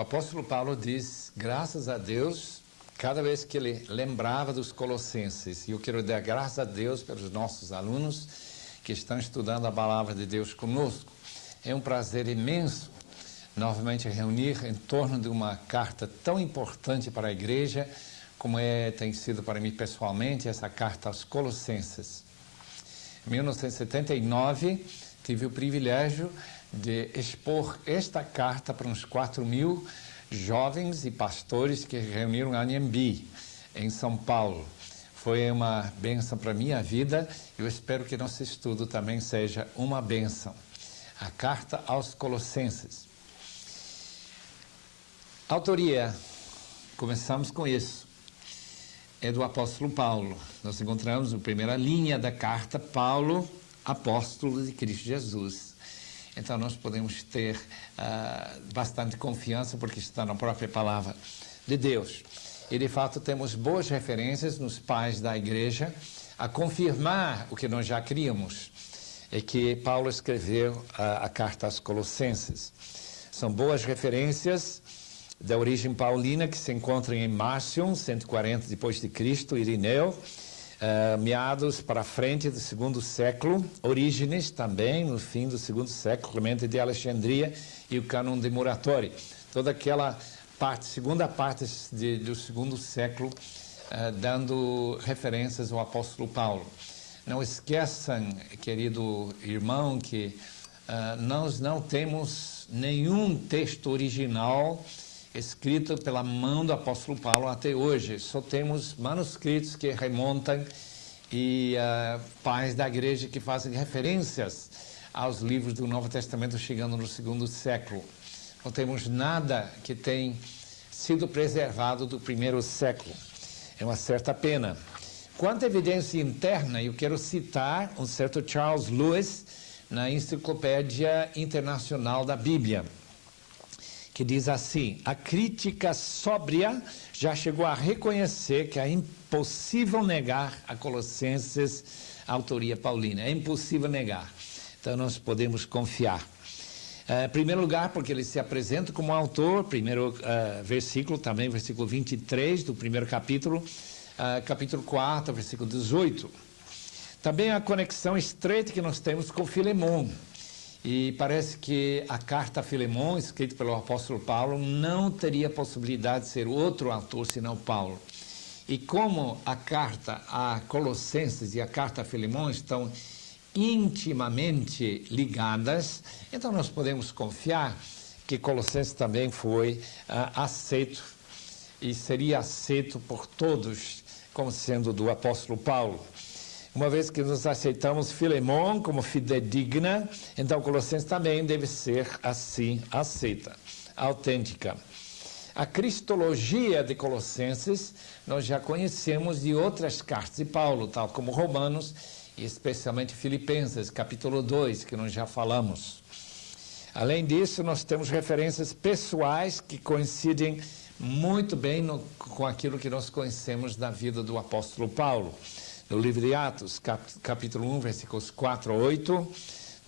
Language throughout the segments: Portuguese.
O apóstolo Paulo diz, graças a Deus, cada vez que ele lembrava dos colossenses, e eu quero dar graças a Deus pelos nossos alunos que estão estudando a palavra de Deus conosco. É um prazer imenso novamente reunir em torno de uma carta tão importante para a igreja, como tem sido para mim pessoalmente, essa carta aos Colossenses. Em 1979, tive o privilégio de expor esta carta para uns 4.000 jovens e pastores que reuniram a Anhembi, em São Paulo. Foi uma bênção para a minha vida e eu espero que nosso estudo também seja uma bênção. A carta aos Colossenses. Autoria, começamos com isso, é do apóstolo Paulo. Nós encontramos na primeira linha da carta, Paulo, apóstolo de Cristo Jesus. Então nós podemos ter bastante confiança porque está na própria palavra de Deus. E de fato temos boas referências nos pais da igreja a confirmar o que nós já criamos. É que Paulo escreveu a carta aos Colossenses. São boas referências da origem paulina que se encontram em Márcio, 140 depois de Cristo, Irineu, meados para frente do segundo século, Orígenes também, no fim do segundo século, Clemente de Alexandria e o cânon de Muratori. Toda aquela parte, segunda parte do segundo século, dando referências ao apóstolo Paulo. Não esqueçam, querido irmão, que nós não temos nenhum texto original escrito pela mão do apóstolo Paulo até hoje. Só temos manuscritos que remontam e pais da igreja que fazem referências aos livros do Novo Testamento chegando no segundo século. Não temos nada que tenha sido preservado do primeiro século. É uma certa pena. Quanto à evidência interna, eu quero citar um certo Charles Lewis na Enciclopédia Internacional da Bíblia, que diz assim: a crítica sóbria já chegou a reconhecer que é impossível negar a Colossenses a autoria paulina. É impossível negar. Então nós podemos confiar. Em primeiro lugar, porque ele se apresenta como autor, primeiro versículo, também versículo 23 do primeiro capítulo, capítulo 4, versículo 18. Também a conexão estreita que nós temos com Filemon. E parece que a carta a Filemon, escrita pelo apóstolo Paulo, não teria possibilidade de ser outro autor senão Paulo. E como a carta a Colossenses e a carta a Filemon estão intimamente ligadas, então nós podemos confiar que Colossenses também foi aceito e seria aceito por todos como sendo do apóstolo Paulo. Uma vez que nós aceitamos Filemon como fidedigna, então Colossenses também deve ser assim aceita, autêntica. A cristologia de Colossenses nós já conhecemos de outras cartas de Paulo, tal como Romanos e especialmente Filipenses, capítulo 2, que nós já falamos. Além disso, nós temos referências pessoais que coincidem muito bem com aquilo que nós conhecemos da vida do apóstolo Paulo. No livro de Atos, capítulo 1, versículos 4 a 8,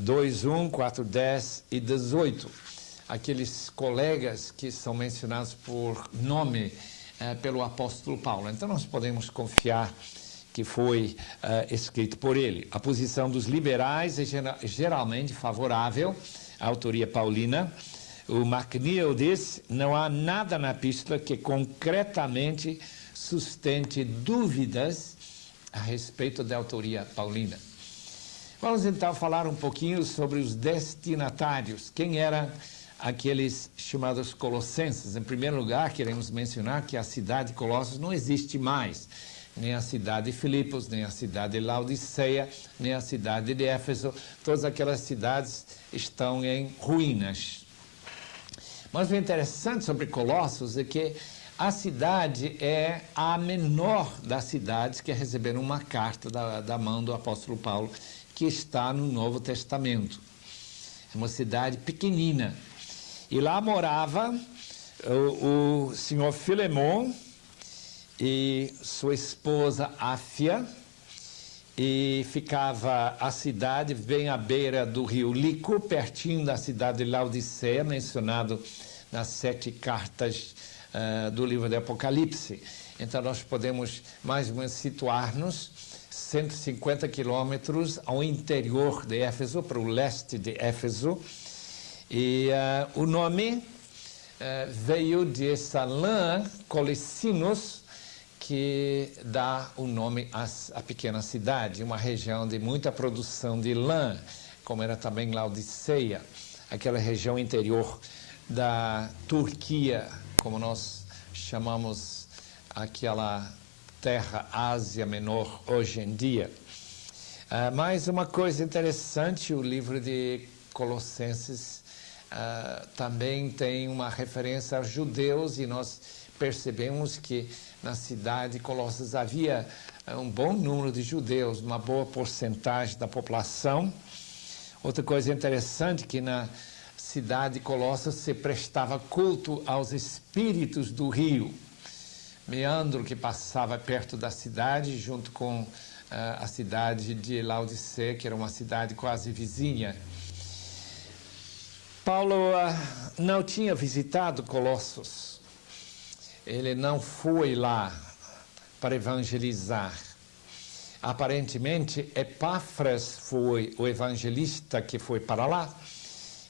2, 1, 4, 10 e 18. Aqueles colegas que são mencionados por nome pelo apóstolo Paulo. Então nós podemos confiar que foi escrito por ele. A posição dos liberais é geralmente favorável à autoria paulina. O McNeil diz: não há nada na epístola que concretamente sustente dúvidas a respeito da autoria paulina. Vamos então falar um pouquinho sobre os destinatários. Quem eram aqueles chamados colossenses? Em primeiro lugar, queremos mencionar que a cidade de Colossos não existe mais. Nem a cidade de Filipos, nem a cidade de Laodiceia, nem a cidade de Éfeso. Todas aquelas cidades estão em ruínas. Mas o interessante sobre Colossos é que a cidade é a menor das cidades que receberam uma carta da mão do apóstolo Paulo, que está no Novo Testamento. É uma cidade pequenina. E lá morava o senhor Filemon e sua esposa Áfia, e ficava a cidade bem à beira do rio Lico, pertinho da cidade de Laodiceia, mencionado nas 7 cartas do livro do Apocalipse. Então, nós podemos mais ou menos situar-nos 150 quilômetros ao interior de Éfeso, para o leste de Éfeso. E o nome veio dessa lã, Colicinos, que dá o nome à pequena cidade, uma região de muita produção de lã, como era também Laodiceia, aquela região interior da Turquia, como nós chamamos aquela terra Ásia Menor hoje em dia. Mais uma coisa interessante, o livro de Colossenses também tem uma referência aos judeus, e nós percebemos que na cidade de Colossos havia um bom número de judeus, uma boa porcentagem da população. Outra coisa interessante, que na cidade de Colossos se prestava culto aos espíritos do rio Meandro, que passava perto da cidade, junto com a cidade de Laodiceia, que era uma cidade quase vizinha. Paulo não tinha visitado Colossos. Ele não foi lá para evangelizar. Aparentemente, Epáfras foi o evangelista que foi para lá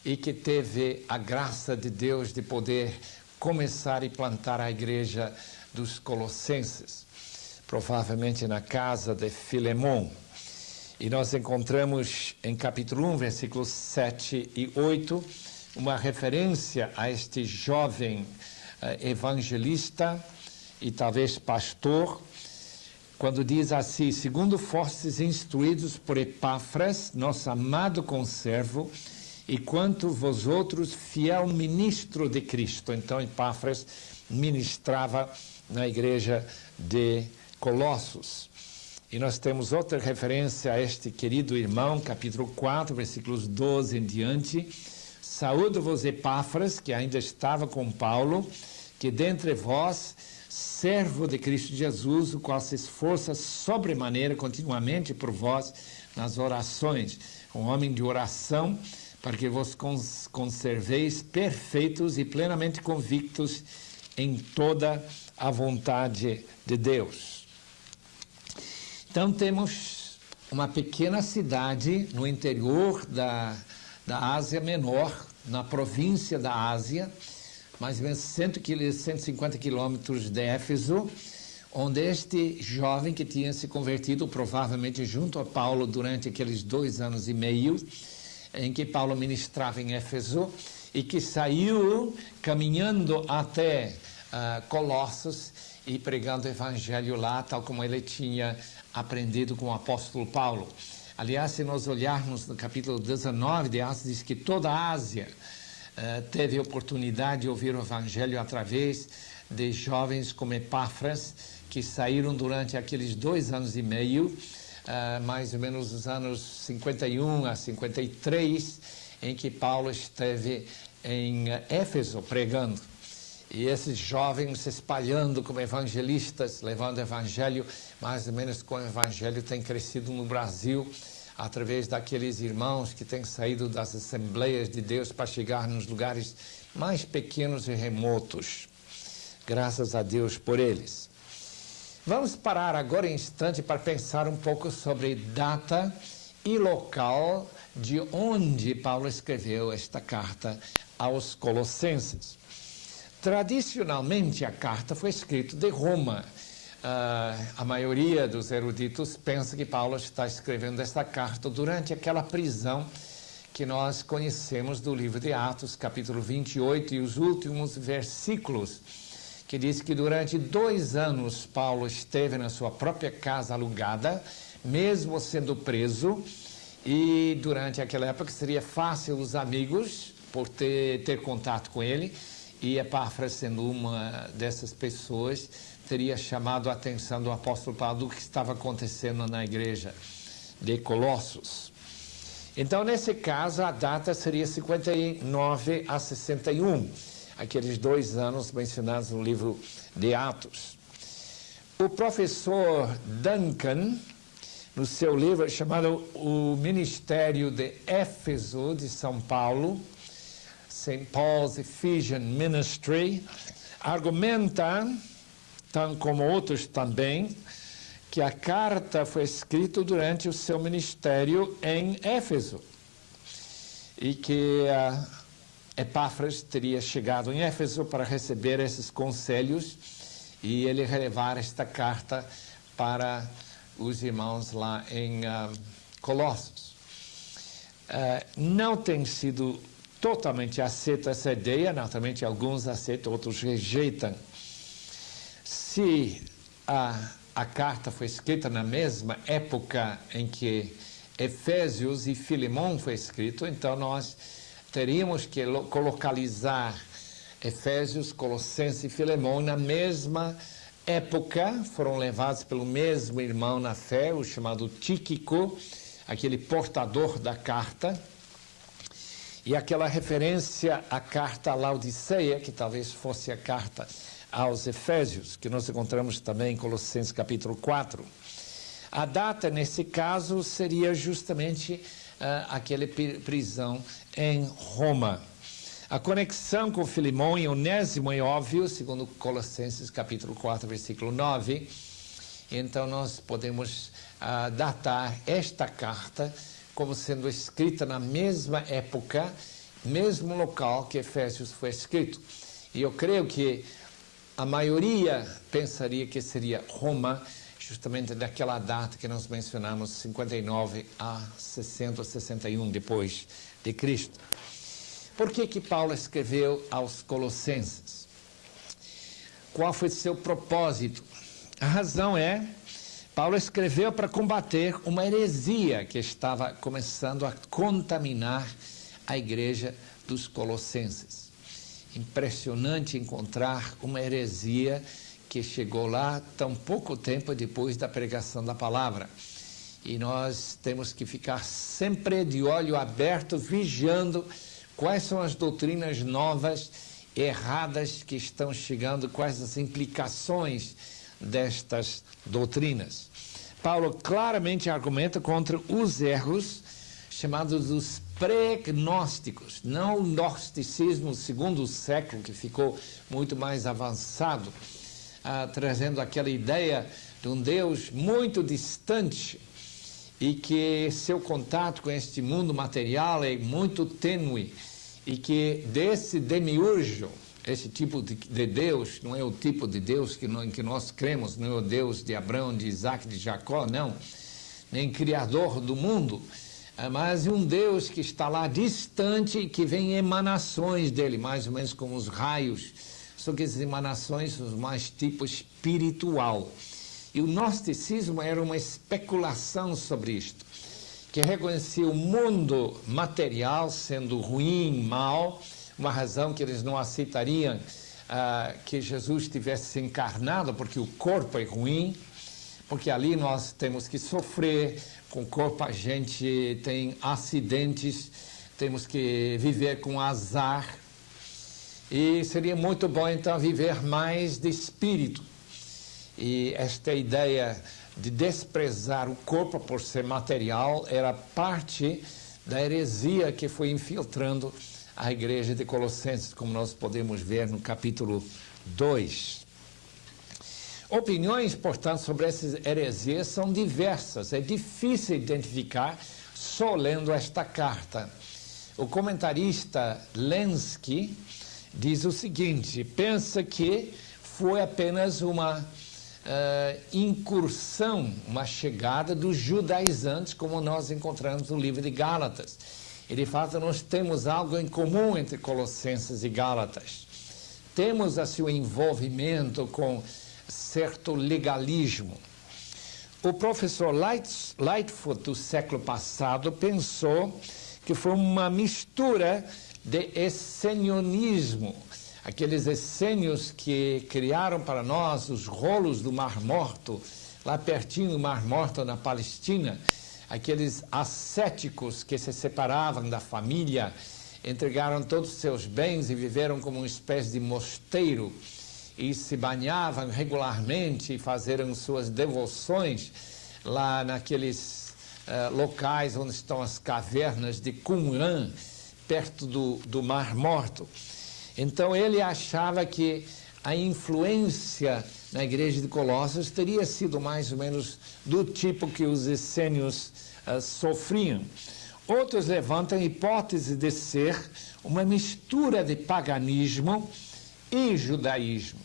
e que teve a graça de Deus de poder começar e plantar a igreja dos Colossenses, provavelmente na casa de Filemon. E nós encontramos em capítulo 1, versículos 7 e 8, uma referência a este jovem evangelista e talvez pastor, quando diz assim: segundo fostes instruídos por Epáfras, nosso amado conservo, e quanto vós outros, fiel ministro de Cristo. Então, Epáfras ministrava na igreja de Colossos. E nós temos outra referência a este querido irmão, capítulo 4, versículos 12 em diante. Saúdo-vos, Epáfras, que ainda estava com Paulo, que dentre vós, servo de Cristo Jesus, o qual se esforça sobremaneira continuamente por vós nas orações, um homem de oração, para que vos conserveis perfeitos e plenamente convictos em toda a vontade de Deus. Então, temos uma pequena cidade no interior da Ásia Menor, na província da Ásia, mais ou menos 150 quilômetros de Éfeso, onde este jovem que tinha se convertido, provavelmente junto a Paulo, durante aqueles 2 anos e meio, em que Paulo ministrava em Éfeso, e que saiu caminhando até Colossos e pregando o evangelho lá, tal como ele tinha aprendido com o apóstolo Paulo. Aliás, se nós olharmos no capítulo 19 de Atos, diz que toda a Ásia teve oportunidade de ouvir o evangelho através de jovens como Epáfras, que saíram durante aqueles 2 anos e meio, mais ou menos os anos 51 a 53, em que Paulo esteve em Éfeso pregando. E esses jovens se espalhando como evangelistas, levando o evangelho, mais ou menos como o evangelho tem crescido no Brasil, através daqueles irmãos que têm saído das Assembleias de Deus para chegar nos lugares mais pequenos e remotos. Graças a Deus por eles. Vamos parar agora um instante para pensar um pouco sobre data e local de onde Paulo escreveu esta carta aos Colossenses. Tradicionalmente, a carta foi escrita de Roma. A maioria dos eruditos pensa que Paulo está escrevendo esta carta durante aquela prisão que nós conhecemos do livro de Atos, capítulo 28, e os últimos versículos, que diz que durante 2 anos Paulo esteve na sua própria casa alugada, mesmo sendo preso, e durante aquela época seria fácil os amigos por ter contato com ele, e Epáfras, sendo uma dessas pessoas, teria chamado a atenção do apóstolo Paulo do que estava acontecendo na igreja de Colossos. Então, nesse caso, a data seria 59 a 61, aqueles 2 anos mencionados no livro de Atos. O professor Duncan, no seu livro chamado O Ministério de Éfeso de São Paulo, St. Paul's Ephesian Ministry, argumenta, tal como outros também, que a carta foi escrita durante o seu ministério em Éfeso e que Epáfras teria chegado em Éfeso para receber esses conselhos e ele levar esta carta para os irmãos lá em Colossos. Não tem sido totalmente aceita essa ideia, naturalmente alguns aceitam, outros rejeitam. Se a carta foi escrita na mesma época em que Efésios e Filemão foi escrito, então nós teríamos que localizar Efésios, Colossenses e Filemão na mesma época, foram levados pelo mesmo irmão na fé, o chamado Tíquico, aquele portador da carta, e aquela referência à carta a Laodiceia, que talvez fosse a carta aos Efésios, que nós encontramos também em Colossenses capítulo 4. A data, nesse caso, seria justamente aquela prisão em Roma. A conexão com Filemão e Onésimo é óbvio, segundo Colossenses capítulo 4, versículo 9. Então, nós podemos datar esta carta como sendo escrita na mesma época, mesmo local que Efésios foi escrito. E eu creio que a maioria pensaria que seria Roma, justamente daquela data que nós mencionamos, 59 a 60, 61 depois de Cristo. Por que Paulo escreveu aos Colossenses? Qual foi seu propósito? A razão é, Paulo escreveu para combater uma heresia que estava começando a contaminar a igreja dos Colossenses. Impressionante encontrar uma heresia que chegou lá tão pouco tempo depois da pregação da palavra. E nós temos que ficar sempre de olho aberto, vigiando quais são as doutrinas novas, erradas que estão chegando, quais as implicações destas doutrinas. Paulo claramente argumenta contra os erros chamados os pré-gnósticos, não o gnosticismo do segundo século, que ficou muito mais avançado, trazendo aquela ideia de um Deus muito distante e que seu contato com este mundo material é muito tênue e que desse demiurgo, esse tipo de Deus, não é o tipo de Deus em que nós cremos, não é o Deus de Abraão, de Isaac, de Jacó, não, nem criador do mundo, mas um Deus que está lá distante e que vem emanações dele, mais ou menos como os raios, só que essas emanações são mais tipo espiritual. E o gnosticismo era uma especulação sobre isto, que reconhecia o mundo material sendo ruim, mau, uma razão que eles não aceitariam que Jesus tivesse encarnado, porque o corpo é ruim, porque ali nós temos que sofrer, com o corpo a gente tem acidentes, temos que viver com azar, e seria muito bom então viver mais de espírito. E esta ideia de desprezar o corpo por ser material era parte da heresia que foi infiltrando a igreja de Colossenses, como nós podemos ver no capítulo 2. Opiniões, portanto, sobre essas heresias são diversas. É difícil identificar só lendo esta carta. O comentarista Lenski diz o seguinte: pensa que foi apenas uma incursão, uma chegada dos judaizantes, como nós encontramos no livro de Gálatas. E de fato nós temos algo em comum entre Colossenses e Gálatas. Temos assim o envolvimento com certo legalismo. O professor Lightfoot do século passado pensou que foi uma mistura de essenionismo, aqueles essênios que criaram para nós os rolos do Mar Morto, lá pertinho do Mar Morto na Palestina, aqueles ascéticos que se separavam da família, entregaram todos os seus bens e viveram como uma espécie de mosteiro e se banhavam regularmente e faziam suas devoções lá naqueles locais onde estão as cavernas de Qumran, perto do Mar Morto. Então ele achava que a influência na igreja de Colossos teria sido mais ou menos do tipo que os essênios sofriam. Outros levantam a hipótese de ser uma mistura de paganismo e judaísmo.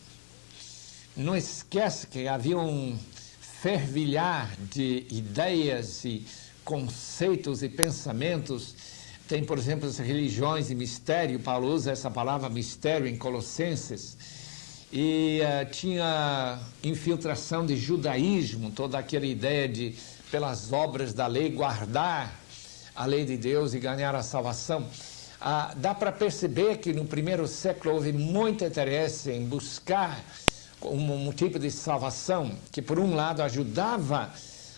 Não esquece que havia um fervilhar de ideias e conceitos e pensamentos. Tem, por exemplo, as religiões de mistério. Paulo usa essa palavra mistério em Colossenses. E tinha infiltração de judaísmo, toda aquela ideia de, pelas obras da lei, guardar a lei de Deus e ganhar a salvação. Dá para perceber que no primeiro século houve muito interesse em buscar um tipo de salvação que, por um lado, ajudava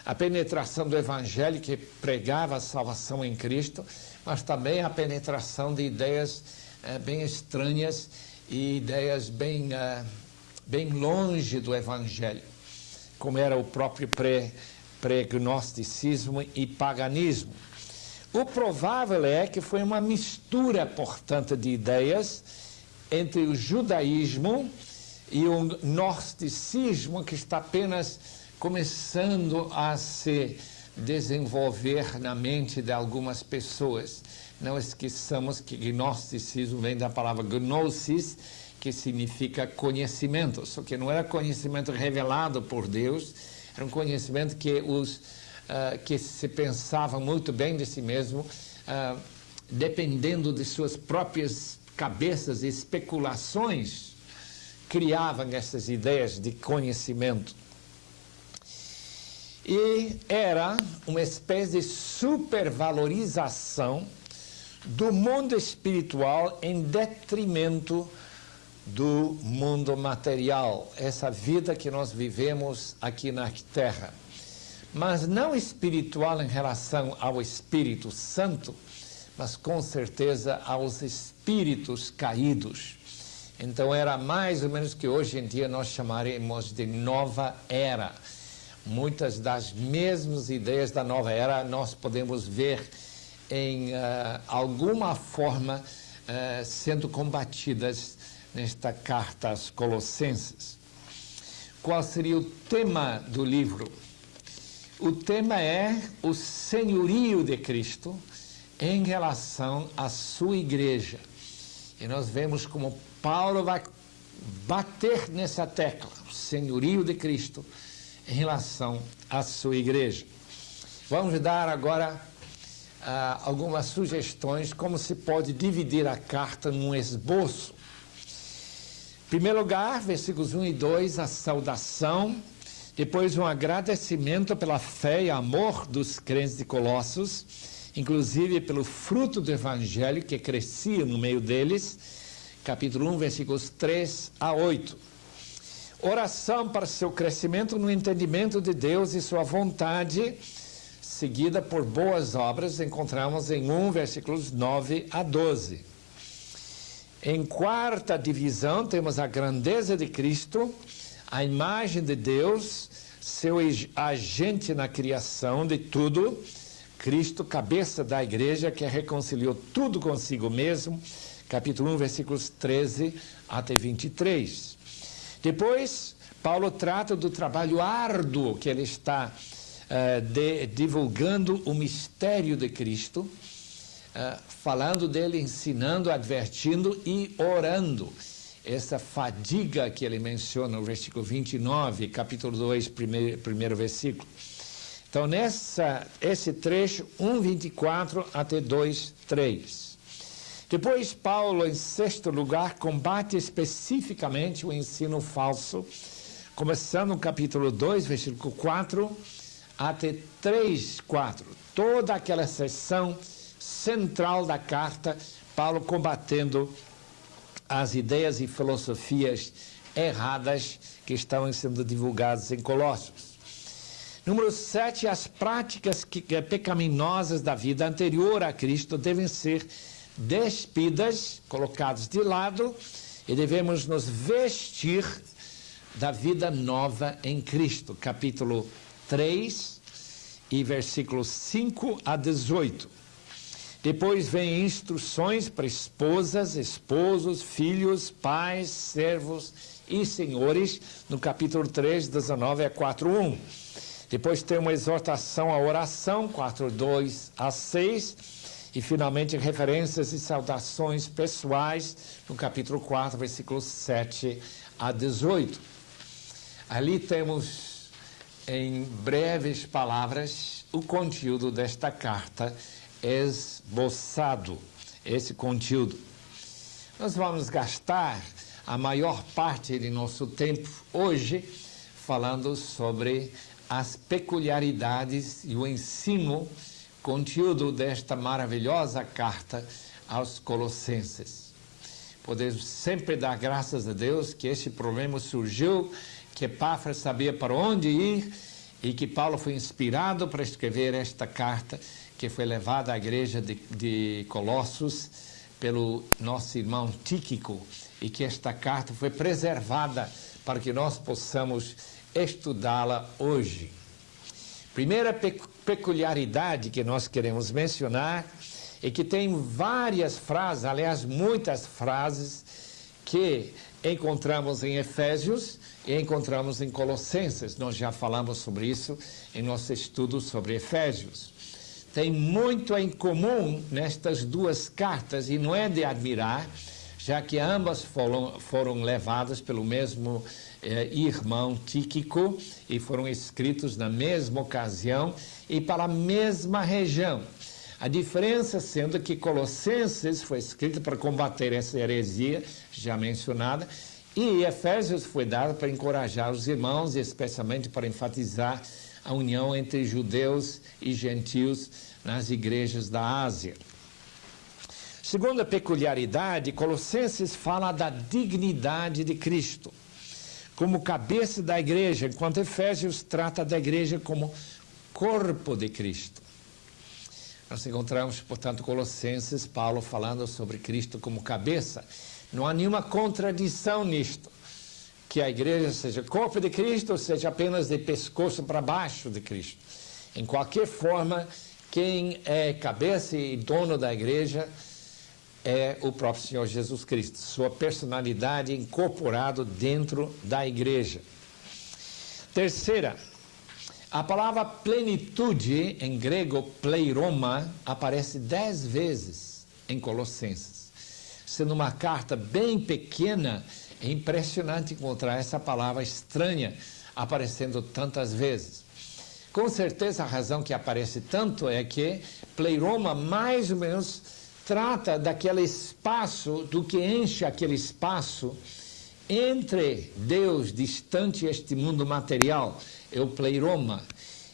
a penetração do evangelho, que pregava a salvação em Cristo, mas também a penetração de ideias bem estranhas e ideias bem longe do evangelho, como era o próprio pré-gnosticismo e paganismo. O provável é que foi uma mistura, portanto, de ideias entre o judaísmo e o gnosticismo, que está apenas começando a se desenvolver na mente de algumas pessoas. Não esqueçamos que gnosticismo vem da palavra gnosis, que significa conhecimento, só que não era conhecimento revelado por Deus, era um conhecimento que que se pensava muito bem de si mesmo, dependendo de suas próprias cabeças e especulações, criavam essas ideias de conhecimento. E era uma espécie de supervalorização do mundo espiritual em detrimento do mundo material, essa vida que nós vivemos aqui na Terra. Mas não espiritual em relação ao Espírito Santo, mas com certeza aos espíritos caídos. Então era mais ou menos que hoje em dia nós chamaremos de nova era. Muitas das mesmas ideias da nova era nós podemos ver em alguma forma sendo combatidas nesta carta aos Colossenses. Qual seria o tema do livro? O tema é o senhorio de Cristo em relação à sua igreja. E nós vemos como Paulo vai bater nessa tecla, o senhorio de Cristo em relação à sua igreja. Vamos dar agora algumas sugestões como se pode dividir a carta num esboço. Em primeiro lugar, versículos 1 e 2, a saudação. Depois, um agradecimento pela fé e amor dos crentes de Colossos, inclusive pelo fruto do evangelho que crescia no meio deles. Capítulo 1, versículos 3 a 8. Oração para seu crescimento no entendimento de Deus e sua vontade, seguida por boas obras, encontramos em 1, versículos 9 a 12. Em quarta divisão, temos a grandeza de Cristo, a imagem de Deus, seu agente na criação de tudo, Cristo, cabeça da igreja, que reconciliou tudo consigo mesmo, capítulo 1, versículos 13 até 23. Depois, Paulo trata do trabalho árduo que ele está divulgando o mistério de Cristo, falando dele, ensinando, advertindo e orando. Essa fadiga que ele menciona no versículo 29, capítulo 2, primeiro versículo. Então, esse trecho, 1:24 até 2:3. Depois, Paulo, em sexto lugar, combate especificamente o ensino falso, começando no capítulo 2, versículo 4, até 3:4. Toda aquela seção central da carta, Paulo combatendo as ideias e filosofias erradas que estavam sendo divulgadas em Colossos. Número 7, as práticas pecaminosas da vida anterior a Cristo devem ser despidas, colocadas de lado, e devemos nos vestir da vida nova em Cristo. Capítulo 3 e versículos 5 a 18. Depois vem instruções para esposas, esposos, filhos, pais, servos e senhores, no capítulo 3, 19 a 4:1. Depois tem uma exortação à oração, 4:2 a 6. E, finalmente, referências e saudações pessoais, no capítulo 4, versículos 7 a 18. Ali temos, em breves palavras, o conteúdo desta carta esboçado, esse conteúdo. Nós vamos gastar a maior parte de nosso tempo hoje falando sobre as peculiaridades e o ensino, conteúdo desta maravilhosa carta aos Colossenses. Podemos sempre dar graças a Deus que este problema surgiu, que Epáfras sabia para onde ir e que Paulo foi inspirado para escrever esta carta, que foi levada à igreja de Colossos pelo nosso irmão Tíquico, e que esta carta foi preservada para que nós possamos estudá-la hoje. Primeira peculiaridade que nós queremos mencionar é que tem várias frases, aliás, muitas frases que encontramos em Efésios e encontramos em Colossenses. Nós já falamos sobre isso em nosso estudo sobre Efésios. Tem muito em comum nestas duas cartas e não é de admirar, já que ambas foram levadas pelo mesmo irmão Tíquico e foram escritos na mesma ocasião e para a mesma região. A diferença sendo que Colossenses foi escrito para combater essa heresia já mencionada, e Efésios foi dado para encorajar os irmãos e especialmente para enfatizar a união entre judeus e gentios nas igrejas da Ásia. Segunda peculiaridade, Colossenses fala da dignidade de Cristo como cabeça da igreja, enquanto Efésios trata da igreja como corpo de Cristo. Nós encontramos, portanto, Colossenses, Paulo falando sobre Cristo como cabeça. Não há nenhuma contradição nisto, que a igreja seja corpo de Cristo ou seja apenas de pescoço para baixo de Cristo. Em qualquer forma, quem é cabeça e dono da igreja é o próprio Senhor Jesus Cristo, sua personalidade incorporada dentro da igreja. Terceira, a palavra plenitude, em grego pleiroma, aparece 10 vezes em Colossenses. Sendo uma carta bem pequena, é impressionante encontrar essa palavra estranha aparecendo tantas vezes. Com certeza a razão que aparece tanto é que pleiroma mais ou menos trata daquele espaço, do que enche aquele espaço entre Deus distante este mundo material, é o pleiroma.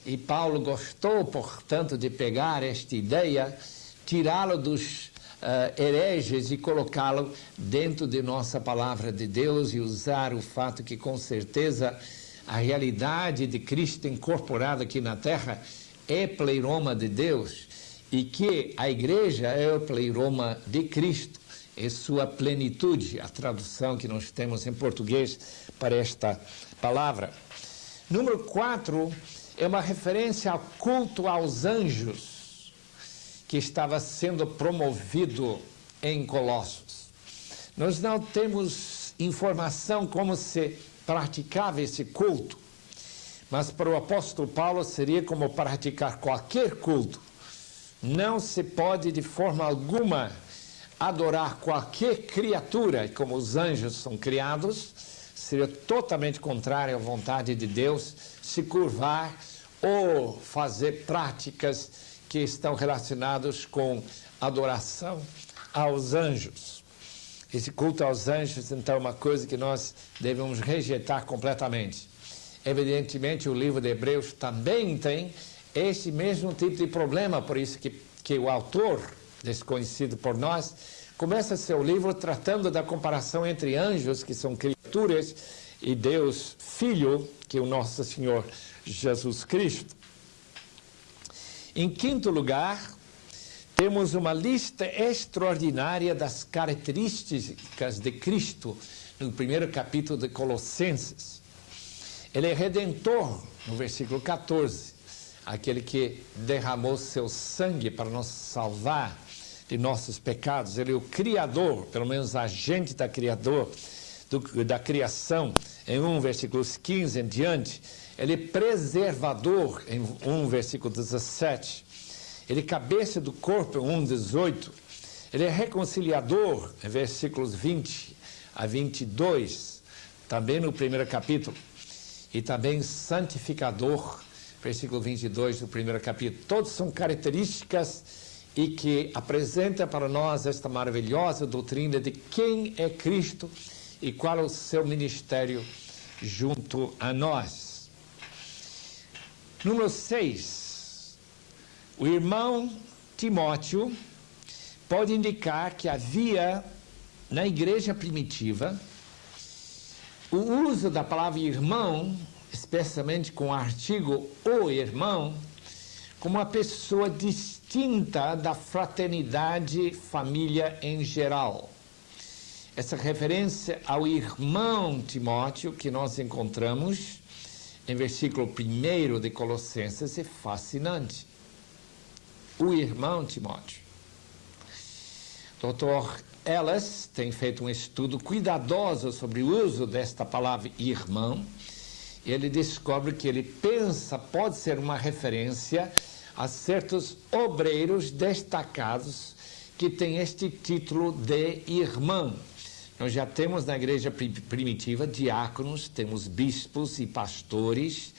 E Paulo gostou, portanto, de pegar esta ideia, tirá-lo dos hereges e colocá-lo dentro de nossa palavra de Deus e usar o fato que, com certeza, a realidade de Cristo incorporado aqui na terra é pleiroma de Deus e que a igreja é o pleiroma de Cristo, é sua plenitude, a tradução que nós temos em português para esta palavra. Número 4 é uma referência ao culto aos anjos que estava sendo promovido em Colossos. Nós não temos informação como se praticava esse culto, mas para o apóstolo Paulo seria como praticar qualquer culto. Não se pode de forma alguma adorar qualquer criatura, como os anjos são criados, seria totalmente contrário à vontade de Deus se curvar ou fazer práticas que estão relacionadas com adoração aos anjos. Esse culto aos anjos, então, é uma coisa que nós devemos rejeitar completamente. Evidentemente, o livro de Hebreus também tem esse mesmo tipo de problema, por isso que o autor, desconhecido por nós, começa seu livro tratando da comparação entre anjos, que são criaturas, e Deus Filho, que é o nosso Senhor Jesus Cristo. Em quinto lugar, temos uma lista extraordinária das características de Cristo no primeiro capítulo de Colossenses. Ele é redentor, no versículo 14, aquele que derramou seu sangue para nos salvar. de nossos pecados. Ele é o Criador, pelo menos agente da da criação, em 1 versículos 15 em diante. Ele é preservador, em 1 versículo 17. Ele é cabeça do corpo, em 1:18. Ele é reconciliador, em versículos 20 a 22, também no primeiro capítulo. E também santificador, versículo 22 do primeiro capítulo. Todos são características e que apresentam para nós esta maravilhosa doutrina de quem é Cristo e qual é o seu ministério junto a nós. Número 6. O irmão Timóteo pode indicar que havia na igreja primitiva o uso da palavra irmão, especialmente com o artigo o irmão, como uma pessoa distinta da fraternidade família em geral. Essa referência ao irmão Timóteo que nós encontramos em versículo 1 de Colossenses é fascinante. O irmão Timóteo. Dr. Ellis tem feito um estudo cuidadoso sobre o uso desta palavra irmão. Ele descobre que ele pensa pode ser uma referência a certos obreiros destacados que têm este título de irmão. Nós já temos na igreja primitiva diáconos, temos bispos e pastores,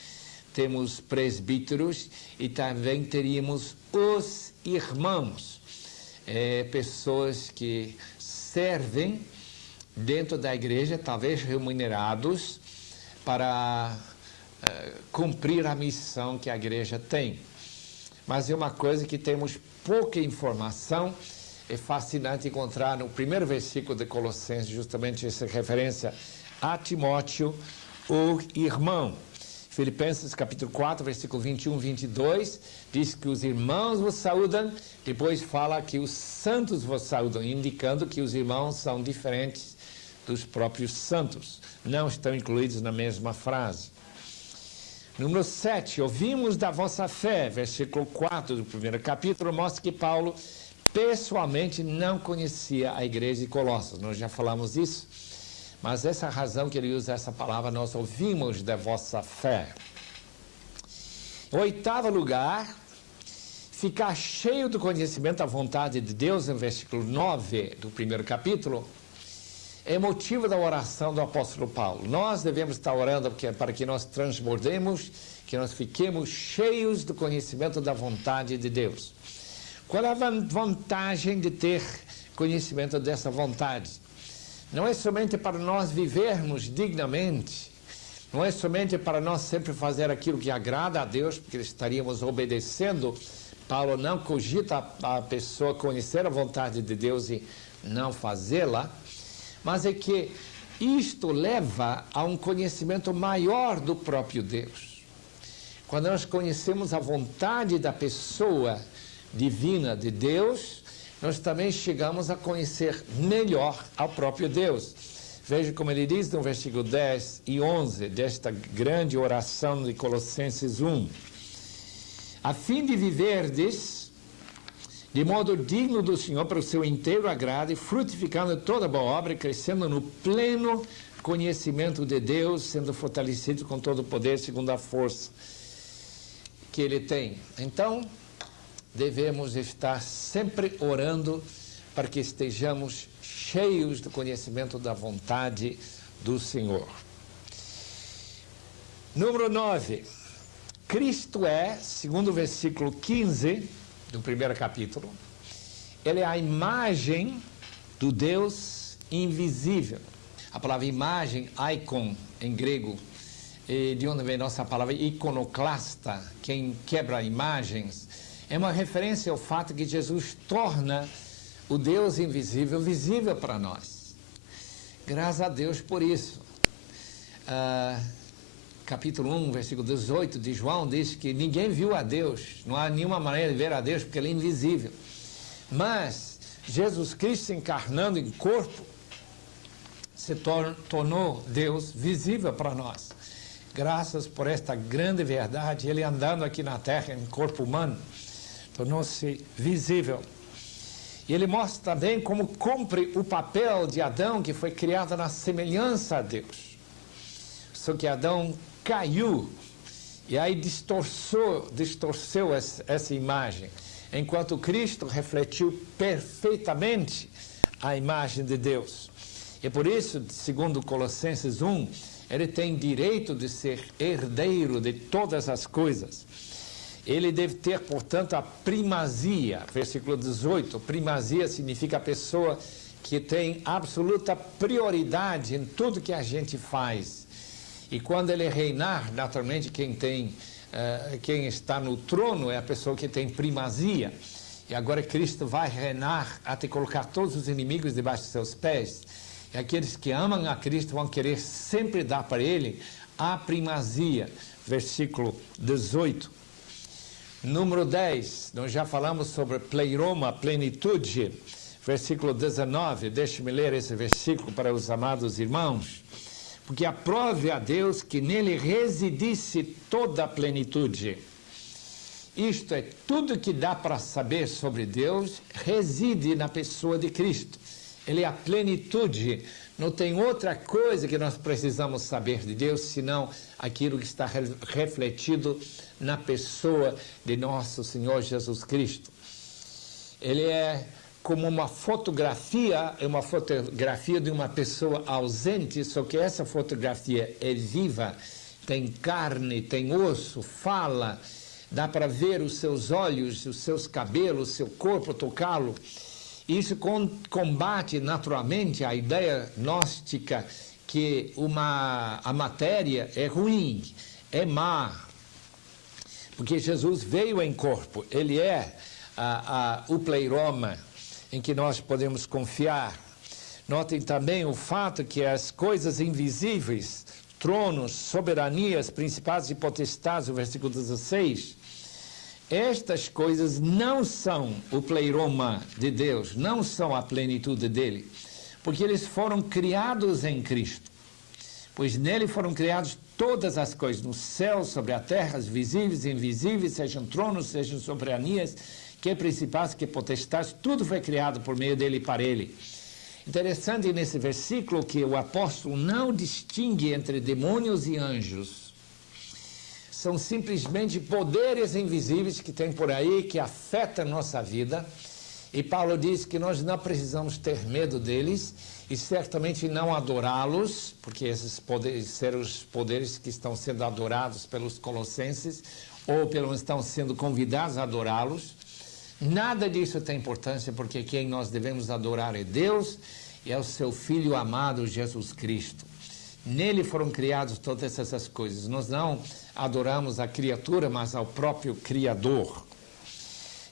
temos presbíteros e também teríamos os irmãos, pessoas que servem dentro da igreja, talvez remunerados, para cumprir a missão que a igreja tem. Mas é uma coisa que temos pouca informação. É fascinante encontrar no primeiro versículo de Colossenses justamente essa referência a Timóteo, o irmão. Filipenses capítulo 4, versículo 21 e 22, diz que os irmãos vos saúdam, depois fala que os santos vos saúdam, indicando que os irmãos são diferentes dos próprios santos, não estão incluídos na mesma frase. Número 7, ouvimos da vossa fé, versículo 4 do primeiro capítulo, mostra que Paulo pessoalmente não conhecia a igreja de Colossos, nós já falamos isso. Mas essa razão que ele usa essa palavra, nós ouvimos da vossa fé. Oitavo lugar, ficar cheio do conhecimento da vontade de Deus, no versículo 9 do primeiro capítulo, é motivo da oração do apóstolo Paulo. Nós devemos estar orando para que nós transbordemos, que nós fiquemos cheios do conhecimento da vontade de Deus. Qual é a vantagem de ter conhecimento dessa vontade? Não é somente para nós vivermos dignamente, não é somente para nós sempre fazer aquilo que agrada a Deus, porque estaríamos obedecendo. Paulo não cogita a pessoa conhecer a vontade de Deus e não fazê-la, mas é que isto leva a um conhecimento maior do próprio Deus. Quando nós conhecemos a vontade da pessoa divina de Deus, nós também chegamos a conhecer melhor ao próprio Deus. Veja como ele diz no versículo 10 e 11 desta grande oração de Colossenses 1. A fim de viverdes de modo digno do Senhor para o seu inteiro agrado e frutificando toda boa obra e crescendo no pleno conhecimento de Deus, sendo fortalecido com todo o poder segundo a força que Ele tem. Então, devemos estar sempre orando para que estejamos cheios do conhecimento da vontade do Senhor. Número 9. Cristo é, segundo o versículo 15 do primeiro capítulo, ele é a imagem do Deus invisível. A palavra imagem, icon, em grego, de onde vem nossa palavra iconoclasta, quem quebra imagens, é uma referência ao fato que Jesus torna o Deus invisível visível para nós. Graças a Deus por isso. Capítulo 1, versículo 18 de João diz que ninguém viu a Deus, não há nenhuma maneira de ver a Deus porque Ele é invisível. Mas Jesus Cristo encarnando em corpo se tornou Deus visível para nós. Graças por esta grande verdade, Ele andando aqui na terra em corpo humano, tornou-se visível. E ele mostra também como cumpre o papel de Adão, que foi criado na semelhança a Deus. Só que Adão caiu e aí distorceu essa imagem, enquanto Cristo refletiu perfeitamente a imagem de Deus. E por isso, segundo Colossenses 1, ele tem direito de ser herdeiro de todas as coisas. Ele deve ter, portanto, a primazia. Versículo 18, primazia significa a pessoa que tem absoluta prioridade em tudo que a gente faz. E quando ele reinar, naturalmente, quem está no trono é a pessoa que tem primazia. E agora Cristo vai reinar até colocar todos os inimigos debaixo de seus pés. E aqueles que amam a Cristo vão querer sempre dar para ele a primazia. Versículo 18. Número 10, nós já falamos sobre pleroma, plenitude. Versículo 19, deixe-me ler esse versículo para os amados irmãos. Porque aprove a Deus que nele residisse toda a plenitude. Isto é, tudo que dá para saber sobre Deus reside na pessoa de Cristo. Ele é a plenitude. Não tem outra coisa que nós precisamos saber de Deus, senão aquilo que está refletido na pessoa de nosso Senhor Jesus Cristo. Ele é como uma fotografia, é uma fotografia de uma pessoa ausente, só que essa fotografia é viva, tem carne, tem osso, fala, dá para ver os seus olhos, os seus cabelos, o seu corpo, tocá-lo. Isso combate naturalmente a ideia gnóstica que a matéria é ruim, é má, porque Jesus veio em corpo, ele é o pleroma em que nós podemos confiar. Notem também o fato que as coisas invisíveis, tronos, soberanias, principados e potestades, o versículo 16, estas coisas não são o pleroma de Deus, não são a plenitude dele, porque eles foram criados em Cristo, pois nele foram criados todas as coisas, no céu, sobre a terra, as visíveis e invisíveis, sejam tronos, sejam soberanias, que principados, que potestades, tudo foi criado por meio dele e para ele. Interessante nesse versículo que o apóstolo não distingue entre demônios e anjos. São simplesmente poderes invisíveis que tem por aí, que afetam a nossa vida. E Paulo diz que nós não precisamos ter medo deles e certamente não adorá-los, porque esses poderes serão os poderes que estão sendo adorados pelos colossenses, ou pelo menos estão sendo convidados a adorá-los. Nada disso tem importância, porque quem nós devemos adorar é Deus e é o seu Filho amado Jesus Cristo. Nele foram criadas todas essas coisas. Nós não adoramos a criatura, mas ao próprio Criador.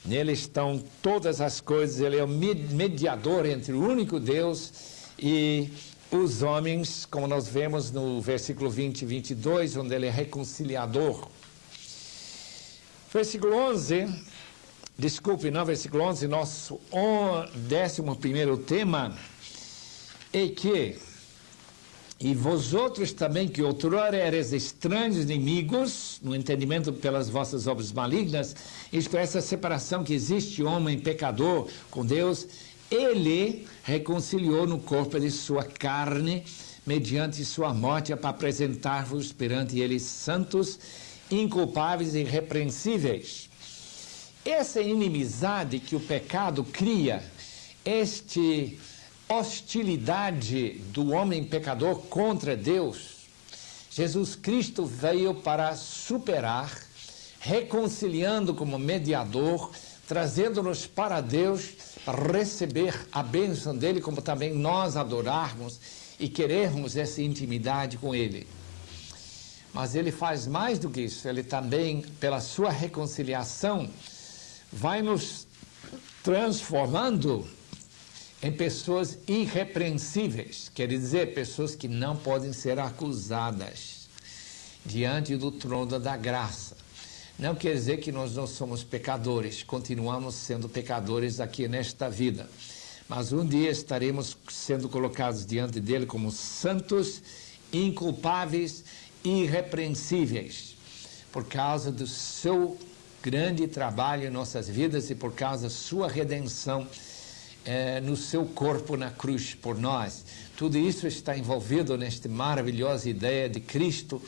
Nele estão todas as coisas, ele é o mediador entre o único Deus e os homens, como nós vemos no versículo 20 e 22, onde ele é reconciliador. Versículo 11... versículo 11, nosso 11º tema é que, e vós outros também, que outrora eres estranhos, inimigos, no entendimento pelas vossas obras malignas, isto é, essa separação que existe, homem pecador com Deus, ele reconciliou no corpo de sua carne, mediante sua morte, para apresentar-vos perante ele santos, inculpáveis e irrepreensíveis. Essa inimizade que o pecado cria, esta hostilidade do homem pecador contra Deus, Jesus Cristo veio para superar, reconciliando como mediador, trazendo-nos para Deus, para receber a bênção dele, como também nós adorarmos e querermos essa intimidade com ele. Mas ele faz mais do que isso, ele também, pela sua reconciliação, vai nos transformando em pessoas irrepreensíveis, quer dizer, pessoas que não podem ser acusadas diante do trono da graça. Não quer dizer que nós não somos pecadores, continuamos sendo pecadores aqui nesta vida, mas um dia estaremos sendo colocados diante dele como santos, inculpáveis e irrepreensíveis, por causa do seu grande trabalho em nossas vidas e por causa da sua redenção no seu corpo na cruz por nós. Tudo isso está envolvido nesta maravilhosa ideia de Cristo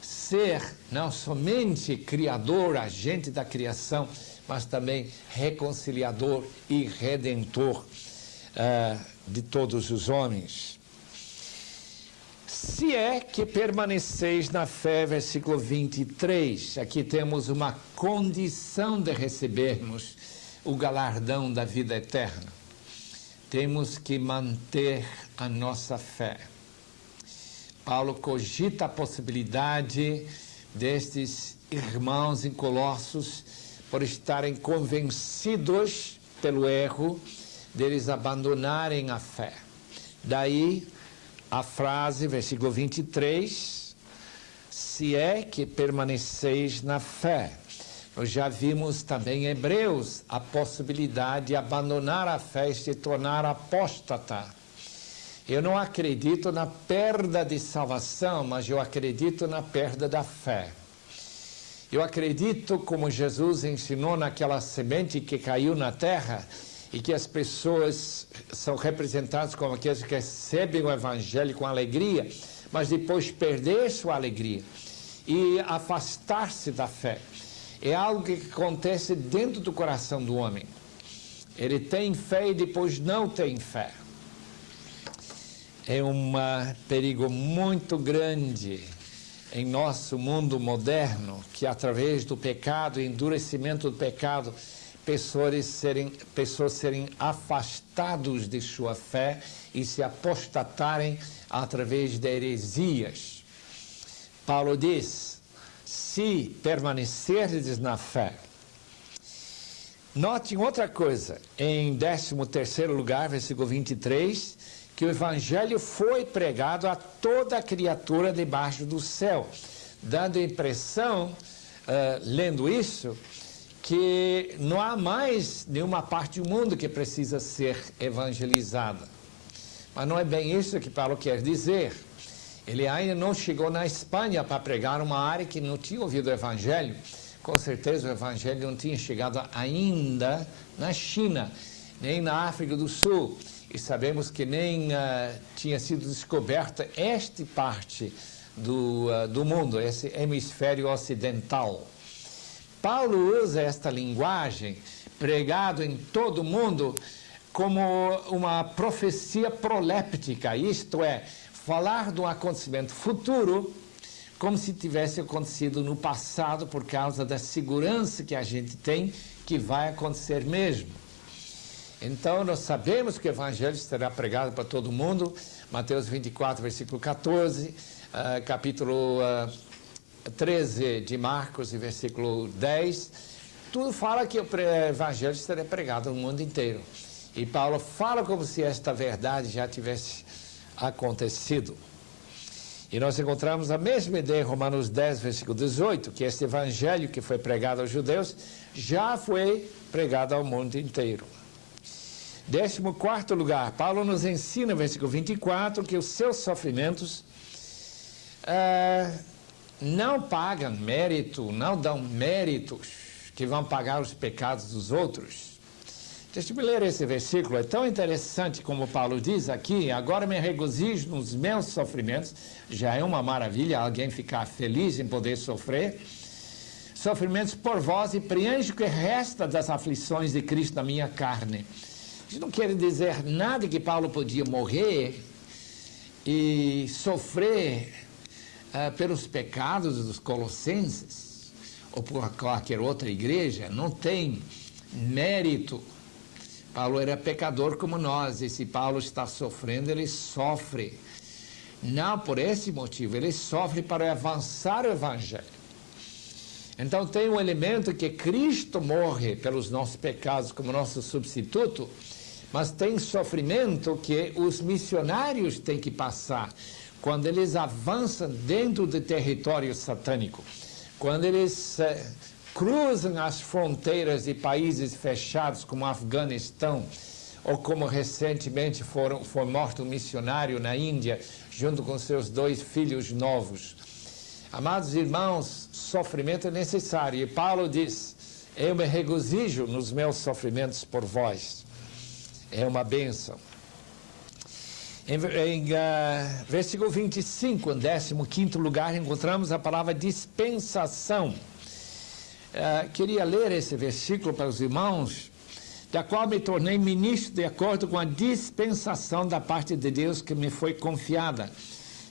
ser não somente criador, agente da criação, mas também reconciliador e redentor de todos os homens. Se é que permaneceis na fé, versículo 23, aqui temos uma condição de recebermos o galardão da vida eterna. Temos que manter a nossa fé. Paulo cogita a possibilidade destes irmãos em Colossos, por estarem convencidos pelo erro, deles abandonarem a fé. Daí a frase, versículo 23, se é que permaneceis na fé. Nós já vimos também em Hebreus a possibilidade de abandonar a fé e se tornar apóstata. Eu não acredito na perda de salvação, mas eu acredito na perda da fé. Eu acredito, como Jesus ensinou naquela semente que caiu na terra, e que as pessoas são representadas como aqueles que recebem o Evangelho com alegria, mas depois perder sua alegria e afastar-se da fé. É algo que acontece dentro do coração do homem. Ele tem fé e depois não tem fé. É um perigo muito grande em nosso mundo moderno, que através do pecado, endurecimento do pecado, pessoas serem afastados de sua fé e se apostatarem através de heresias. Paulo diz, se permanecerdes na fé. Notem outra coisa, em 13º lugar, versículo 23, que o Evangelho foi pregado a toda a criatura debaixo do céu, dando a impressão, lendo isso, que não há mais nenhuma parte do mundo que precisa ser evangelizada. Mas não é bem isso que Paulo quer dizer. Ele ainda não chegou na Espanha para pregar uma área que não tinha ouvido o Evangelho. Com certeza o Evangelho não tinha chegado ainda na China, nem na África do Sul. E sabemos que nem tinha sido descoberta esta parte do mundo, esse hemisfério ocidental. Paulo usa esta linguagem, pregado em todo o mundo, como uma profecia proléptica, isto é, falar de um acontecimento futuro, como se tivesse acontecido no passado, por causa da segurança que a gente tem que vai acontecer mesmo. Então, nós sabemos que o Evangelho será pregado para todo mundo, Mateus 24, versículo 14, capítulo 13 de Marcos, e versículo 10, tudo fala que o Evangelho será pregado no mundo inteiro. E Paulo fala como se esta verdade já tivesse acontecido. E nós encontramos a mesma ideia em Romanos 10, versículo 18, que este Evangelho que foi pregado aos judeus já foi pregado ao mundo inteiro. 14º lugar, Paulo nos ensina, versículo 24, que os seus sofrimentos não pagam mérito, não dão méritos que vão pagar os pecados dos outros. Deixa eu ler esse versículo, é tão interessante como Paulo diz aqui, agora me regozijo nos meus sofrimentos, já é uma maravilha alguém ficar feliz em poder sofrer, sofrimentos por vós e preencho o que resta das aflições de Cristo na minha carne. Isso não quer dizer nada que Paulo podia morrer e sofrer pelos pecados dos colossenses ou por qualquer outra igreja, não tem mérito. Paulo era pecador como nós, e se Paulo está sofrendo, ele sofre não por esse motivo, ele sofre para avançar o Evangelho. Então tem um elemento que Cristo morre pelos nossos pecados como nosso substituto, mas tem sofrimento que os missionários têm que passar quando eles avançam dentro do território satânico, quando eles cruzam as fronteiras de países fechados como Afeganistão, ou como recentemente foi morto um missionário na Índia, junto com seus 2 filhos novos. Amados irmãos, sofrimento é necessário, e Paulo diz, eu me regozijo nos meus sofrimentos por vós. É uma bênção. Em versículo 25, em 15º lugar, encontramos a palavra dispensação. Queria ler esse versículo para os irmãos, da qual me tornei ministro de acordo com a dispensação da parte de Deus que me foi confiada.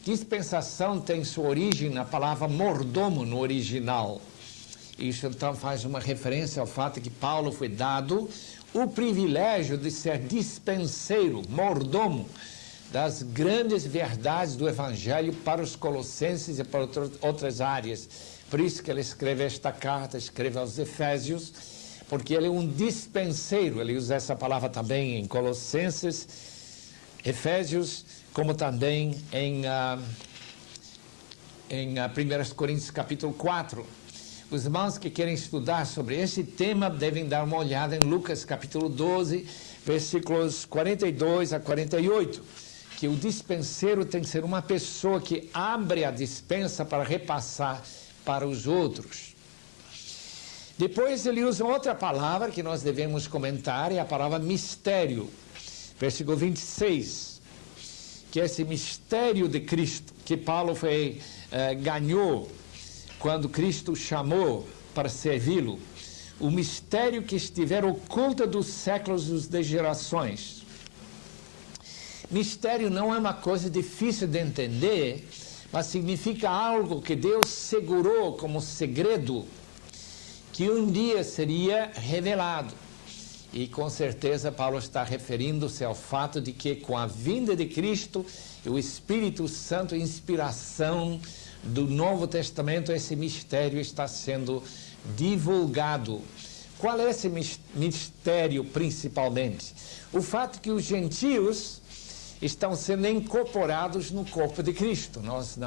Dispensação tem sua origem na palavra mordomo no original. Isso então faz uma referência ao fato que Paulo foi dado o privilégio de ser dispenseiro, mordomo, das grandes verdades do Evangelho para os colossenses e para outras áreas. Por isso que ele escreve esta carta, escreve aos Efésios, porque ele é um dispenseiro. Ele usa essa palavra também em Colossenses, Efésios, como também em 1 Coríntios capítulo 4. Os irmãos que querem estudar sobre esse tema devem dar uma olhada em Lucas capítulo 12, versículos 42 a 48. Que o dispenseiro tem que ser uma pessoa que abre a dispensa para repassar para os outros. Depois ele usa outra palavra que nós devemos comentar, é a palavra mistério. Versículo 26, que é esse mistério de Cristo, que Paulo ganhou quando Cristo chamou para servi-lo. O mistério que estiver oculto dos séculos e das gerações. Mistério não é uma coisa difícil de entender, mas significa algo que Deus segurou como segredo, que um dia seria revelado. E com certeza Paulo está referindo-se ao fato de que com a vinda de Cristo e o Espírito Santo, inspiração do Novo Testamento, esse mistério está sendo divulgado. Qual é esse mistério principalmente? O fato que os gentios estão sendo incorporados no corpo de Cristo. Nós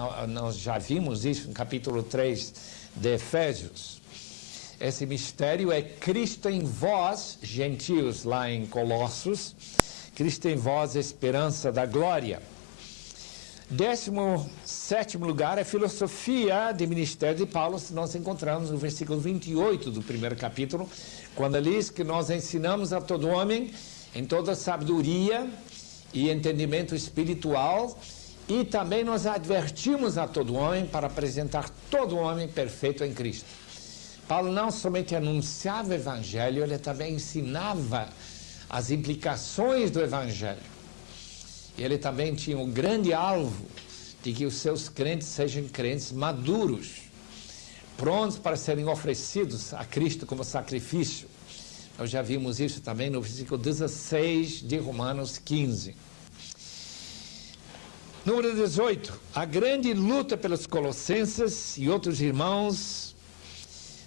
já vimos isso no capítulo 3 de Efésios. Esse mistério é Cristo em vós, gentios, lá em Colossos. Cristo em vós, esperança da glória. 17º lugar, a filosofia de ministério de Paulo, nós encontramos no versículo 28 do primeiro capítulo, quando ele diz que nós ensinamos a todo homem, em toda sabedoria e entendimento espiritual, e também nós advertimos a todo homem para apresentar todo homem perfeito em Cristo. Paulo não somente anunciava o Evangelho, ele também ensinava as implicações do Evangelho. Ele também tinha um grande alvo de que os seus crentes sejam crentes maduros, prontos para serem oferecidos a Cristo como sacrifício. Nós já vimos isso também no versículo 16 de Romanos 15. Número 18. A grande luta pelos colossenses e outros irmãos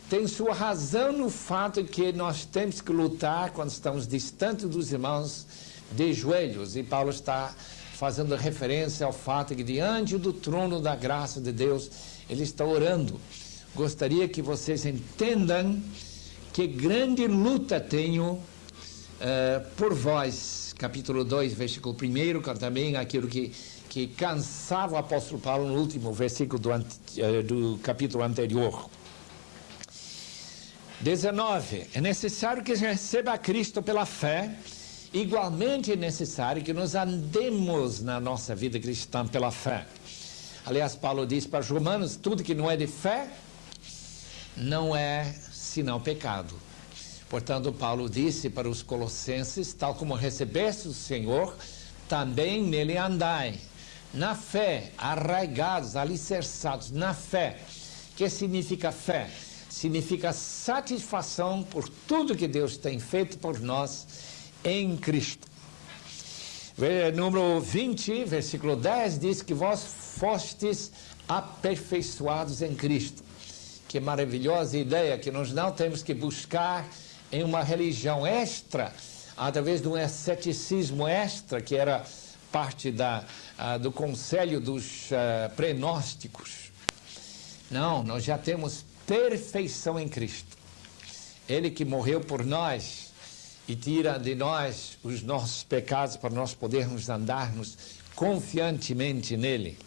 tem sua razão no fato de que nós temos que lutar quando estamos distantes dos irmãos de joelhos. E Paulo está fazendo referência ao fato que diante do trono da graça de Deus, ele está orando. Gostaria que vocês entendam que grande luta tenho por vós. Capítulo 2, versículo 1, também aquilo que cansava o apóstolo Paulo no último versículo do capítulo anterior. 19. É necessário que receba a Cristo pela fé. Igualmente é necessário que nós andemos na nossa vida cristã pela fé. Aliás, Paulo diz para os romanos, tudo que não é de fé, não é senão pecado. Portanto, Paulo disse para os colossenses, tal como recebeste o Senhor, também nele andai. Na fé, arraigados, alicerçados na fé. O que significa fé? Significa satisfação por tudo que Deus tem feito por nós em Cristo. Número 20, versículo 10, diz que vós fostes aperfeiçoados em Cristo. Que maravilhosa ideia, que nós não temos que buscar em uma religião extra, através de um asceticismo extra, que era parte do conselho dos prenósticos. Não, nós já temos perfeição em Cristo. Ele que morreu por nós e tira de nós os nossos pecados para nós podermos andarmos confiantemente nele.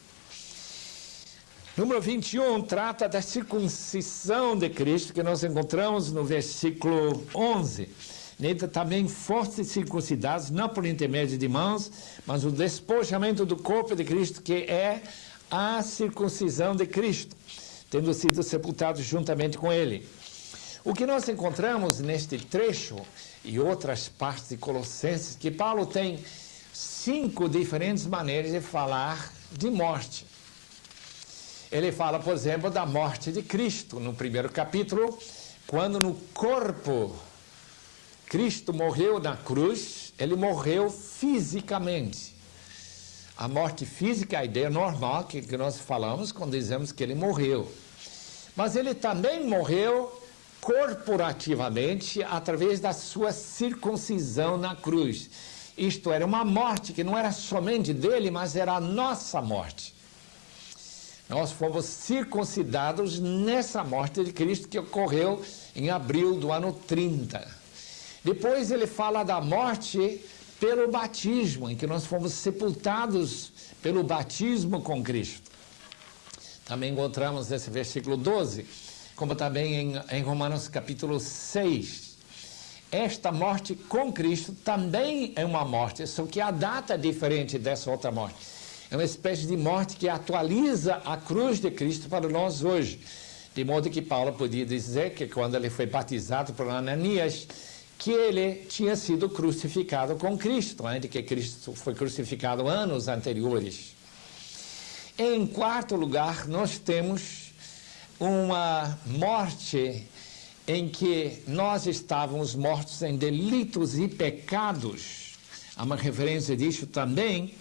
Número 21 trata da circuncisão de Cristo, que nós encontramos no versículo 11. nele também foste circuncidados, não por intermédio de mãos, mas o despojamento do corpo de Cristo, que é a circuncisão de Cristo, tendo sido sepultados juntamente com ele. O que nós encontramos neste trecho e outras partes de Colossenses, que Paulo tem 5 diferentes maneiras de falar de morte. Ele fala, por exemplo, da morte de Cristo, no primeiro capítulo, quando no corpo Cristo morreu na cruz, ele morreu fisicamente. A morte física é a ideia normal que nós falamos quando dizemos que ele morreu. Mas ele também morreu corporativamente através da sua circuncisão na cruz. Isto era uma morte que não era somente dele, mas era a nossa morte. Nós fomos circuncidados nessa morte de Cristo que ocorreu em abril do ano 30. Depois ele fala da morte pelo batismo, em que nós fomos sepultados pelo batismo com Cristo. Também encontramos nesse versículo 12, como também em Romanos capítulo 6. Esta morte com Cristo também é uma morte, só que a data é diferente dessa outra morte. É uma espécie de morte que atualiza a cruz de Cristo para nós hoje. De modo que Paulo podia dizer que quando ele foi batizado por Ananias, que ele tinha sido crucificado com Cristo, ainda que Cristo foi crucificado anos anteriores. Em quarto lugar, nós temos uma morte em que nós estávamos mortos em delitos e pecados. Há uma referência disso também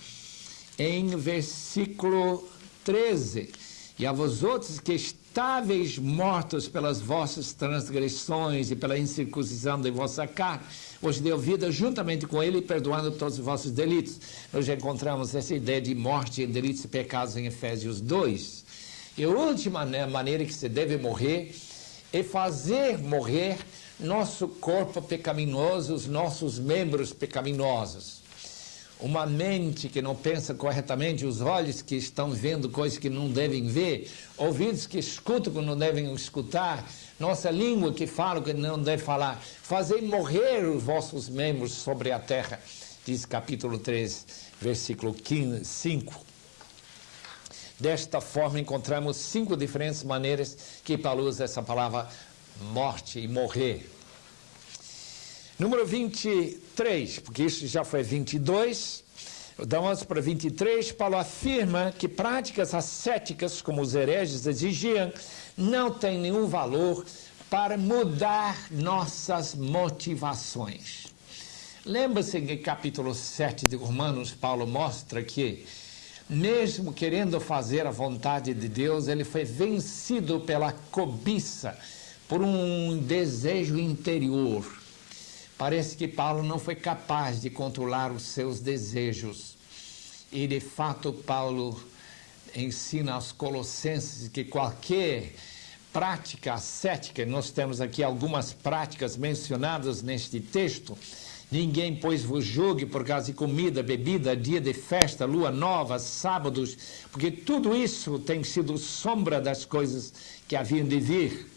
em versículo 13. E a vós outros que estáveis mortos pelas vossas transgressões e pela incircuncisão de vossa carne, vos deu vida juntamente com ele, perdoando todos os vossos delitos. Nós já encontramos essa ideia de morte em delitos e pecados em Efésios 2. E a última maneira que se deve morrer é fazer morrer nosso corpo pecaminoso, os nossos membros pecaminosos. Uma mente que não pensa corretamente, os olhos que estão vendo coisas que não devem ver, ouvidos que escutam que não devem escutar, nossa língua que fala que não deve falar. Fazer morrer os vossos membros sobre a terra, diz capítulo 3, versículo 5. Desta forma, encontramos 5 diferentes maneiras que Paulo usa essa palavra morte e morrer. Número 23, porque isso já foi 22, vamos para 23, Paulo afirma que práticas ascéticas, como os hereges exigiam, não têm nenhum valor para mudar nossas motivações. Lembra-se que em capítulo 7 de Romanos, Paulo mostra que, mesmo querendo fazer a vontade de Deus, ele foi vencido pela cobiça, por um desejo interior. Parece que Paulo não foi capaz de controlar os seus desejos. E, de fato, Paulo ensina aos Colossenses que qualquer prática ascética, nós temos aqui algumas práticas mencionadas neste texto, ninguém, pois, vos julgue por causa de comida, bebida, dia de festa, lua nova, sábados, porque tudo isso tem sido sombra das coisas que haviam de vir.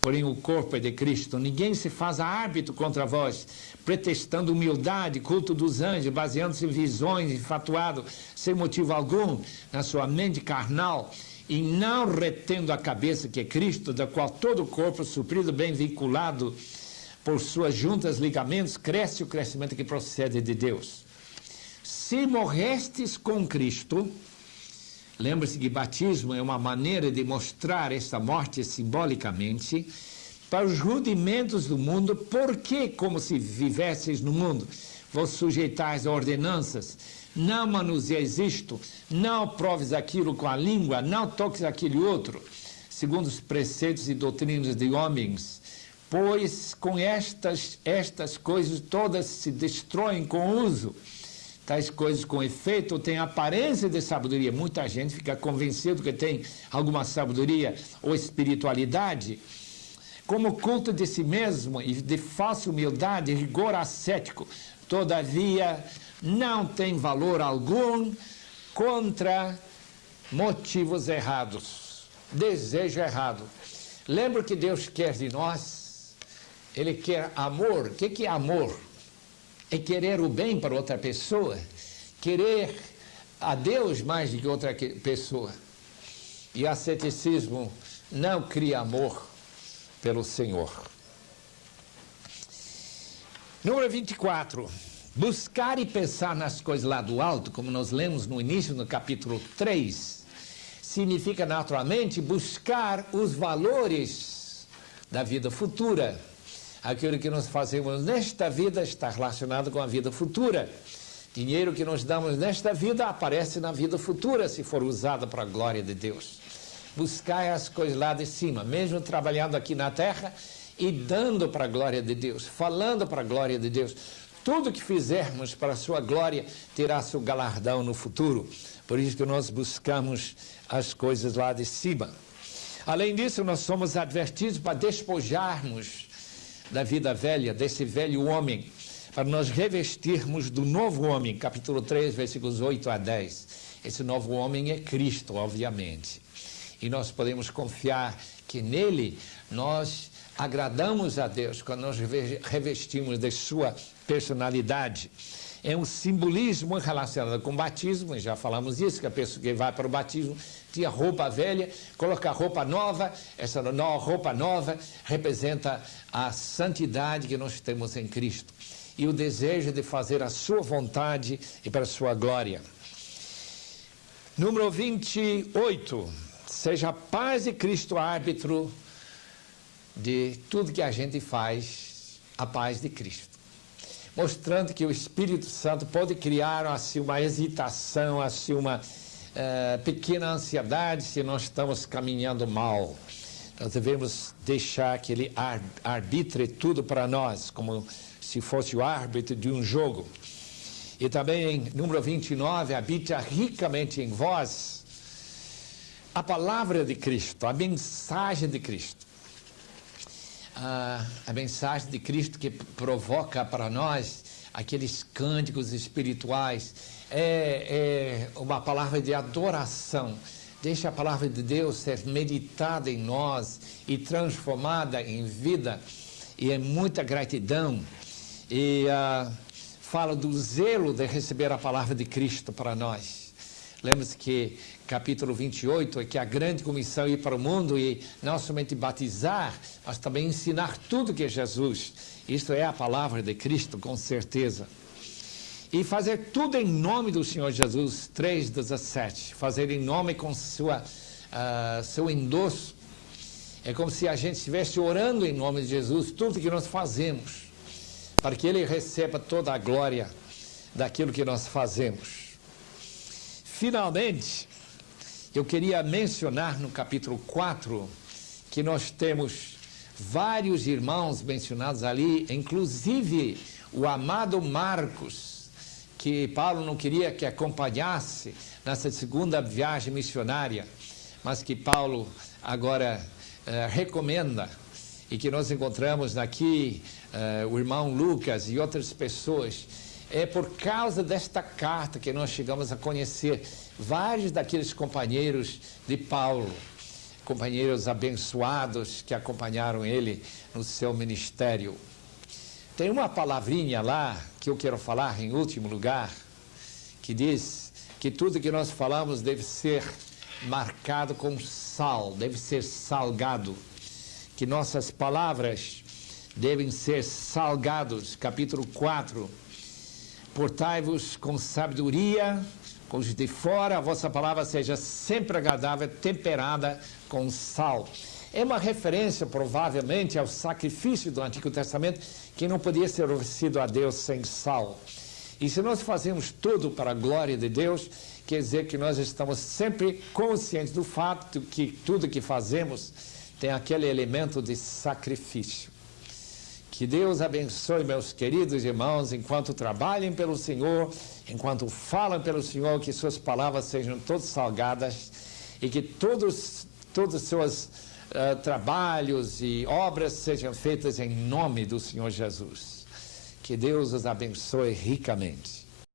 Porém, o corpo é de Cristo. Ninguém se faz árbitro contra vós, pretextando humildade, culto dos anjos, baseando-se em visões, infatuado, sem motivo algum, na sua mente carnal, e não retendo a cabeça que é Cristo, da qual todo o corpo, suprido, bem vinculado por suas juntas, ligamentos, cresce o crescimento que procede de Deus. Se morrestes com Cristo, lembre-se que batismo é uma maneira de mostrar essa morte simbolicamente para os rudimentos do mundo, porque, como se vivesseis no mundo, vos sujeitais a ordenanças, não manuseis isto, não proves aquilo com a língua, não toques aquele outro, segundo os preceitos e doutrinas de homens, pois com estas coisas todas se destroem com o uso. Tais coisas com efeito têm aparência de sabedoria. Muita gente fica convencido que tem alguma sabedoria ou espiritualidade, como culto de si mesmo e de falsa humildade e rigor ascético. Todavia, não tem valor algum contra motivos errados, desejo errado. Lembra que Deus quer de nós ele quer amor. O que é amor? É querer o bem para outra pessoa, querer a Deus mais do que outra pessoa. E asceticismo não cria amor pelo Senhor. Número 24. Buscar e pensar nas coisas lá do alto, como nós lemos no início, no capítulo 3, significa naturalmente buscar os valores da vida futura. Aquilo que nós fazemos nesta vida está relacionado com a vida futura. Dinheiro que nós damos nesta vida aparece na vida futura, se for usado para a glória de Deus. Buscar as coisas lá de cima, mesmo trabalhando aqui na terra e dando para a glória de Deus, falando para a glória de Deus. Tudo que fizermos para a sua glória terá seu galardão no futuro. Por isso que nós buscamos as coisas lá de cima. Além disso, nós somos advertidos para despojarmos da vida velha, desse velho homem, para nós revestirmos do novo homem, capítulo 3, versículos 8 a 10. Esse novo homem é Cristo, obviamente. E nós podemos confiar que nele nós agradamos a Deus quando nós revestimos de sua personalidade. É um simbolismo relacionado com o batismo, já falamos isso, que a pessoa que vai para o batismo tinha roupa velha, coloca roupa nova, essa roupa nova representa a santidade que nós temos em Cristo e o desejo de fazer a sua vontade e para a sua glória. Número 28, seja a paz de Cristo árbitro de tudo que a gente faz, a paz de Cristo. Mostrando que o Espírito Santo pode criar assim uma hesitação, assim uma pequena ansiedade se nós estamos caminhando mal. Nós devemos deixar que ele arbitre tudo para nós, como se fosse o árbitro de um jogo. E também, número 29, habita ricamente em vós a palavra de Cristo, a mensagem de Cristo. A mensagem de Cristo que provoca para nós aqueles cânticos espirituais, é uma palavra de adoração. Deixa a palavra de Deus ser meditada em nós e transformada em vida, e é muita gratidão. E fala do zelo de receber a palavra de Cristo para nós. Lembra-se que capítulo 28 é que a grande comissão é ir para o mundo e não somente batizar, mas também ensinar tudo que é Jesus. Isto é a palavra de Cristo, com certeza. E fazer tudo em nome do Senhor Jesus, 3,17. Fazer em nome com seu endosso. É como se a gente estivesse orando em nome de Jesus, tudo que nós fazemos, para que Ele receba toda a glória daquilo que nós fazemos. Finalmente, eu queria mencionar no capítulo 4 que nós temos vários irmãos mencionados ali, inclusive o amado Marcos, que Paulo não queria que acompanhasse nessa segunda viagem missionária, mas que Paulo agora recomenda, e que nós encontramos aqui o irmão Lucas e outras pessoas. É por causa desta carta que nós chegamos a conhecer vários daqueles companheiros de Paulo, companheiros abençoados que acompanharam ele no seu ministério. Tem uma palavrinha lá que eu quero falar em último lugar, que diz que tudo que nós falamos deve ser marcado com sal, deve ser salgado, que nossas palavras devem ser salgados. Capítulo 4, portai-vos com sabedoria, com os de fora, a vossa palavra seja sempre agradável, temperada com sal. É uma referência, provavelmente, ao sacrifício do Antigo Testamento, que não podia ser oferecido a Deus sem sal. E se nós fazemos tudo para a glória de Deus, quer dizer que nós estamos sempre conscientes do fato que tudo que fazemos tem aquele elemento de sacrifício. Que Deus abençoe, meus queridos irmãos, enquanto trabalhem pelo Senhor, enquanto falam pelo Senhor, que suas palavras sejam todas salgadas e que todos os seus trabalhos e obras sejam feitas em nome do Senhor Jesus. Que Deus os abençoe ricamente.